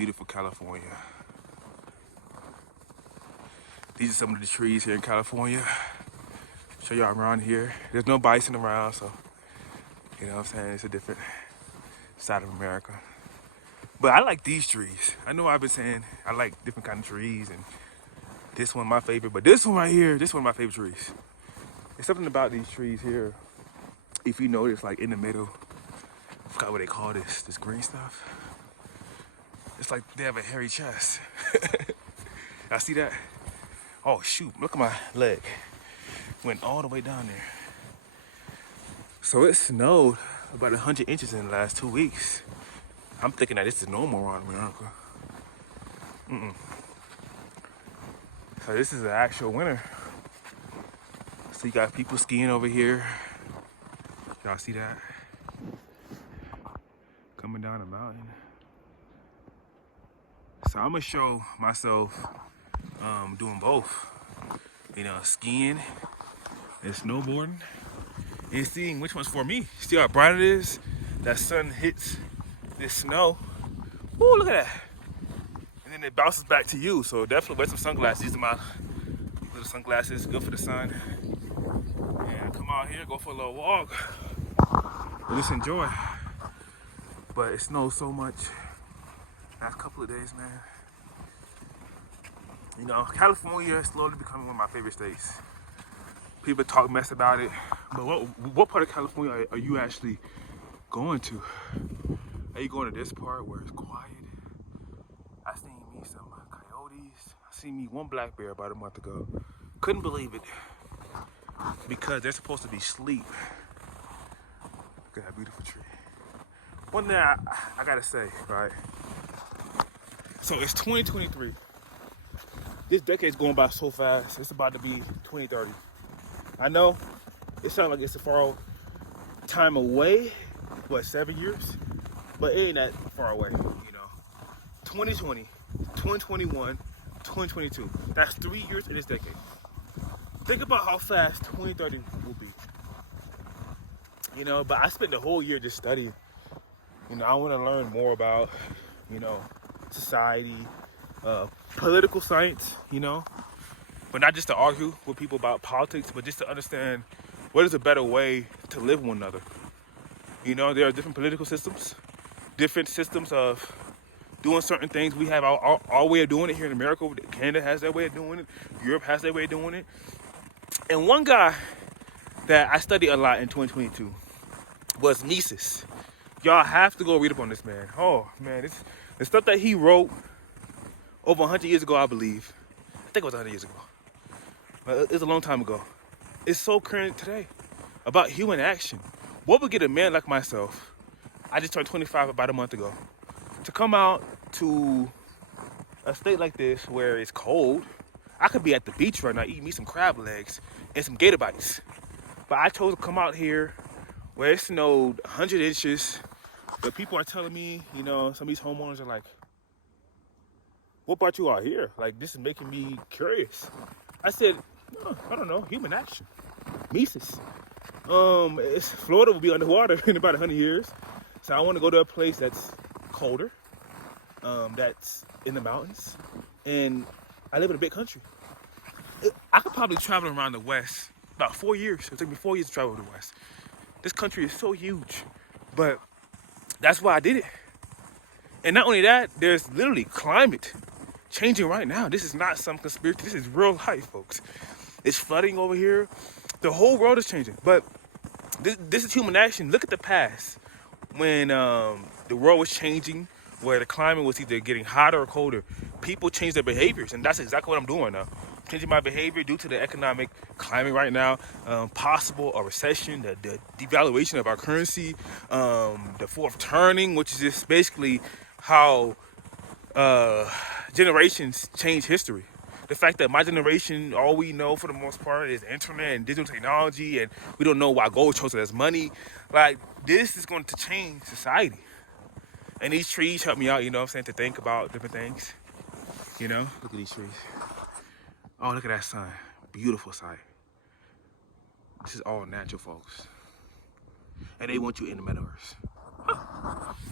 beautiful California. These are some of the trees here in California. Show y'all around here. There's no bison around, so you know what I'm saying, it's a different side of America. But I like these trees. I know I've been saying I like different kind of trees, and this one my favorite, but this one right here, this one of my favorite trees. There's something about these trees here. If you notice, like in the middle, I forgot what they call this green stuff. It's like they have a hairy chest. I see that? Oh shoot, look at my leg. Went all the way down there. So it snowed about 100 inches in the last 2 weeks. I'm thinking that this is normal around America. So this is the actual winter. So you got people skiing over here. Y'all see that? Coming down the mountain. So I'm gonna show myself doing both. You know, skiing and snowboarding, and seeing which one's for me. See how bright it is? That sun hits this snow. Ooh, look at that. And then it bounces back to you. So definitely wear some sunglasses. These are my little sunglasses, good for the sun. And come out here, go for a little walk. And just enjoy. But it snows so much. Last couple of days, man. You know, California is slowly becoming one of my favorite states. People talk mess about it, but what part of California are you actually going to? Are you going to this part where it's quiet? I seen me some coyotes. I seen me one black bear about a month ago. Couldn't believe it because they're supposed to be asleep. Look at that beautiful tree. One thing I gotta say, right? So it's 2023. This decade's going by so fast. It's about to be 2030. I know it sounds like it's a far time away, what, 7 years? But it ain't that far away, you know. 2020, 2021, 2022. That's 3 years in this decade. Think about how fast 2030 will be. You know, but I spent the whole year just studying. You know, I want to learn more about, you know, society, political science, you know, but not just to argue with people about politics, but just to understand what is a better way to live one another. You know, there are different political systems, different systems of doing certain things. We have our way of doing it here in America. Canada has their way of doing it. Europe has their way of doing it. And one guy that I studied a lot in 2022 was Mises. Y'all have to go read up on this man. Oh, man, the stuff that he wrote over 100 years ago, I believe. I think it was 100 years ago. But it's a long time ago. It's so current today about human action. What would get a man like myself, I just turned 25 about a month ago, to come out to a state like this where it's cold? I could be at the beach right now eating me some crab legs and some gator bites. But I chose to come out here where it snowed 100 inches. But people are telling me, you know, some of these homeowners are like, what brought you out here? Like, this is making me curious. I said, oh, I don't know, human action. Mises. Florida will be underwater in about 100 years. So I want to go to a place that's colder, that's in the mountains, and I live in a big country. I could probably travel around the West about 4 years. It'll take me 4 years to travel to the West. This country is so huge, but that's why I did it. And not only that, there's literally climate changing right now. This is not some conspiracy. This is real life, folks. It's flooding over here. The whole world is changing. But this is human action. Look at the past when the world was changing, where the climate was either getting hotter or colder. People changed their behaviors, and that's exactly what I'm doing now. Changing my behavior due to the economic climate right now, possible a recession, the devaluation of our currency, the fourth turning, which is just basically how generations change history. The fact that my generation, all we know for the most part is internet and digital technology, and we don't know why gold shows us money. Like, this is going to change society. And these trees help me out, you know what I'm saying, to think about different things. You know, look at these trees. Oh, look at that sun. Beautiful sight. This is all natural, folks. And they want you in the metaverse.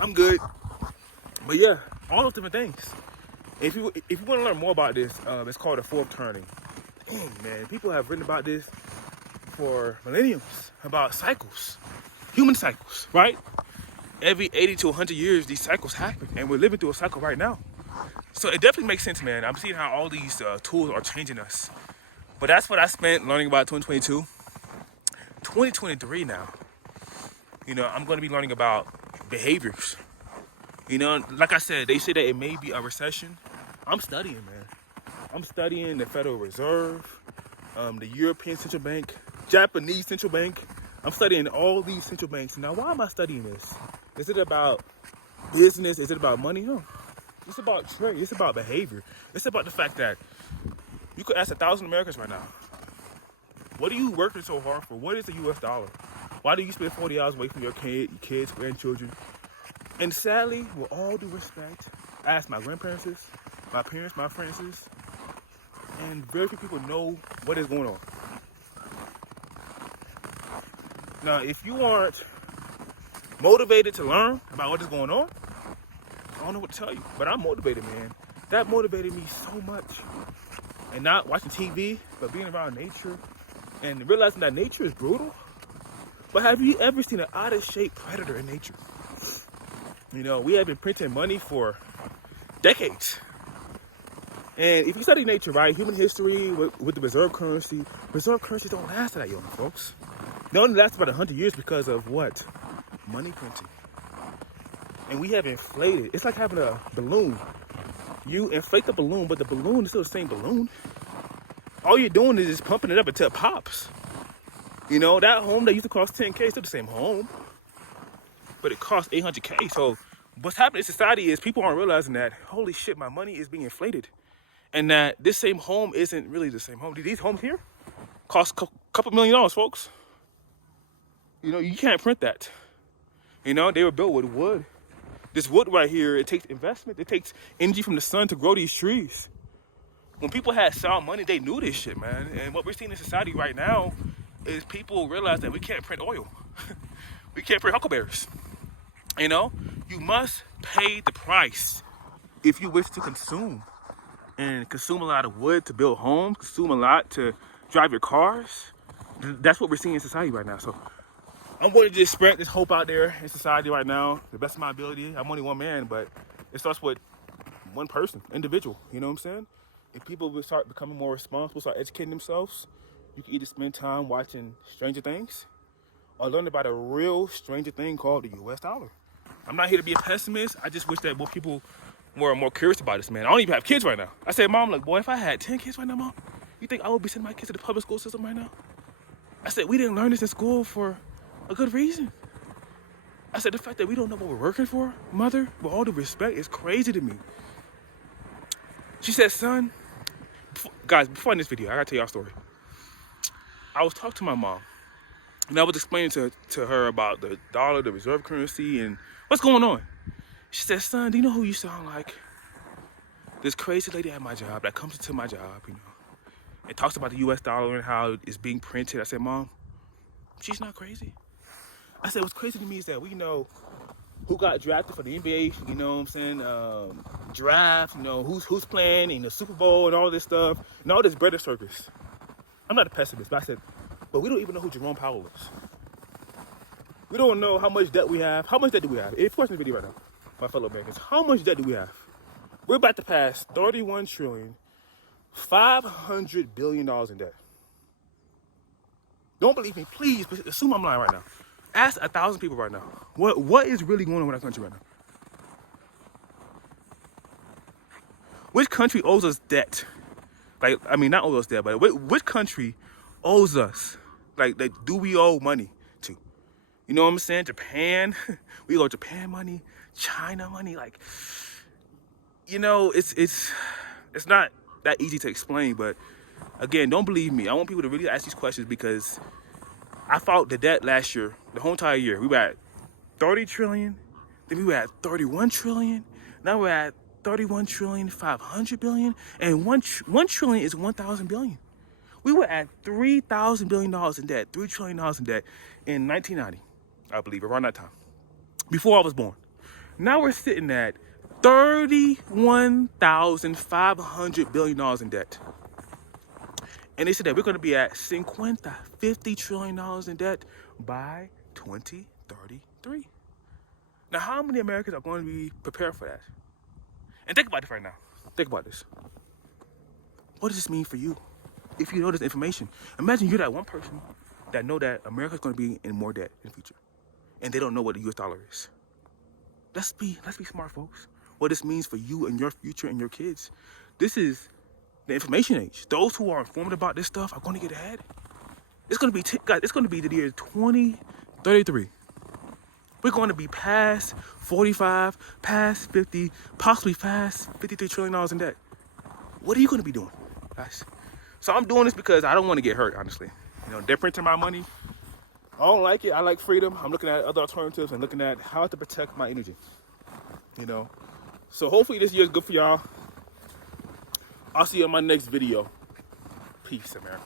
I'm good. But yeah, all those different things. If you want to learn more about this, it's called the fourth turning. Dang, man, people have written about this for millenniums, about cycles, human cycles, right? Every 80 to 100 years, these cycles happen, and we're living through a cycle right now. So it definitely makes sense, man. I'm seeing how all these tools are changing us. But that's what I spent learning about 2022. 2023 now, I'm going to be learning about behaviors. Like I said, they say that it may be a recession. I'm studying, man. I'm studying the Federal Reserve, the European Central Bank, Japanese Central Bank. I'm studying all these central banks. Now, why am I studying this? Is it about business? Is it about money? No. It's about trade. It's about behavior. It's about the fact that you could ask 1,000 Americans right now, what are you working so hard for? What is the U.S. dollar? Why do you spend 40 hours away from your kids, grandchildren? And sadly, with all due respect, I asked my grandparents this, my parents, my friends this, and very few people know what is going on. Now, if you aren't motivated to learn about what is going on, I don't know what to tell you, but I'm motivated, man. That motivated me so much. And not watching TV, but being around nature and realizing that nature is brutal. But have you ever seen an out-of-shape predator in nature? We have been printing money for decades. And if you study nature, right, human history with the reserve currencies don't last that long, folks. They only last about 100 years because of what? Money printing. And we have inflated. It's like having a balloon. You inflate the balloon, but the balloon is still the same balloon. All you're doing is just pumping it up until it pops. That home that used to cost 10K is still the same home, but it costs 800K. So what's happening in society is people aren't realizing that, holy shit, my money is being inflated. And that this same home isn't really the same home. These homes here cost a couple $1 million, folks. You can't print that. They were built with wood. This wood right here, it takes investment. It takes energy from the sun to grow these trees. When people had sound money, they knew this shit, man. And what we're seeing in society right now is people realize that we can't print oil. We can't print huckleberries. You must pay the price if you wish to consume. And consume a lot of wood to build homes, consume a lot to drive your cars. That's what we're seeing in society right now. So I'm going to just spread this hope out there in society right now, the best of my ability. I'm only one man, but it starts with one person, individual. You know what I'm saying? If people will start becoming more responsible, start educating themselves, you can either spend time watching Stranger Things or learn about a real stranger thing called the U.S. dollar. I'm not here to be a pessimist. I just wish that more people were more curious about this, man. I don't even have kids right now. I said, Mom, boy, if I had 10 kids right now, Mom, you think I would be sending my kids to the public school system right now? I said, we didn't learn this in school for a good reason. I said, the fact that we don't know what we're working for, Mother, with all due respect, is crazy to me. She said, son, before I end this video, I gotta tell y'all a story. I was talking to my mom, and I was explaining to her about the dollar, the reserve currency, and what's going on. She said, son, do you know who you sound like? This crazy lady at my job that comes into my job, and talks about the U.S. dollar and how it's being printed. I said, Mom, she's not crazy. I said, what's crazy to me is that we know who got drafted for the NBA, you know what I'm saying, draft, who's playing in the Super Bowl and all this stuff, and all this bread circus. I'm not a pessimist, but I said, but we don't even know who Jerome Powell is. We don't know how much debt we have. How much debt do we have? If you're watching the video right now, my fellow Americans, how much debt do we have? We're about to pass $31.5 billion in debt. Don't believe me, please assume I'm lying right now. Ask 1,000 people right now. What is really going on with our country right now? Which country owes us debt? Not owes us debt, but which country owes us? Do we owe money to? You know what I'm saying? Japan, we owe Japan money, China money. It's not that easy to explain, but again, don't believe me. I want people to really ask these questions because I fought the debt last year, the whole entire year. We were at 30 trillion, then we were at 31 trillion, now we're at 31.5 trillion, and 1 trillion is 1,000 billion. We were at $3,000 billion in debt, $3 trillion in debt in 1990, I believe, around that time, before I was born. Now we're sitting at $31,500 billion in debt. And they said that we're going to be at $50 trillion in debt by 2033. Now, how many Americans are going to be prepared for that? And think about this right now. Think about this. What does this mean for you? If you know this information, imagine you're that one person that know that America's going to be in more debt in the future, and they don't know what the U.S. dollar is. Let's be smart, folks. What this means for you and your future and your kids. This is the information age. Those who are informed about this stuff are going to get ahead. It's going to be, guys, it's going to be the year 2033. We're going to be past 45, past 50, possibly past $53 trillion in debt. What are you going to be doing, guys? So I'm doing this because I don't want to get hurt, honestly. You know, they're printing my money. I don't like it. I like freedom. I'm looking at other alternatives and looking at how to protect my energy. You know, so hopefully this year is good for y'all. I'll see you on my next video. Peace, America.